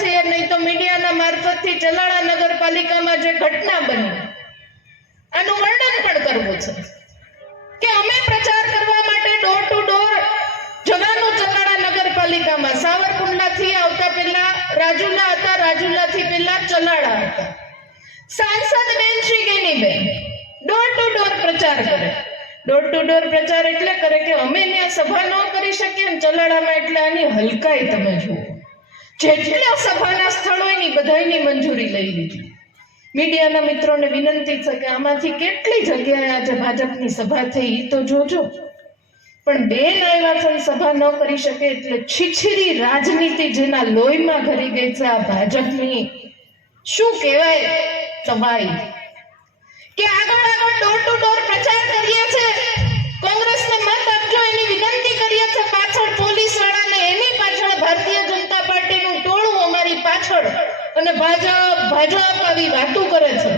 છીએ, નહીં તો મીડિયાના મારફતથી ચલાળા નગરપાલિકામાં જે ઘટના બની આનું વર્ણન પણ કરવું છે કે અમે પ્રચાર કરવા માટે ડોર ટુ ડોર જવાનું ચલાળા નગરપાલિકામાં. સાવરકુંડલાથી આવતા પહેલા રાજુલા હતા, રાજુલાથી પહેલા ચલાળા હતા. સાંસદ બેન Shri Geniben door to door પ્રચાર કરે. ડોર ટુ ડોર પ્રચાર એટલે કરે કે અમે ત્યાં સભા ન કરી શકીએ ને ચલાળામાં, એટલે આની હલકાઈ તમે જુઓ. જેટલા સભાના સ્થળો એની બધાની મંજૂરી લઈ લીધી. મીડિયાના મિત્રોને વિનંતી છે કે આમાંથી કેટલી જગ્યાએ આજે ભાજપની સભા થઈ એ તો જોજો. પણ બેન આવ્યા છે સભા ન કરી શકે એટલે છીછરી રાજનીતિ જેના લોહીમાં ઘરી ગઈ છે આ ભાજપની, શું કહેવાય સભાઈ કે આગળ આગળ ડોર ટુ ડોર પ્રચાર કરીએ છે. કોંગ્રેસને મત આપજો એની વિનંતી કરીએ છે. પાછળ પોલીસ વાળાને એની પાછળ ભારતીય જનતા પાર્ટીનું ટોળું અમારી પાછળ, અને ભાજપ ભાજપ આવી વાતો કરે છે.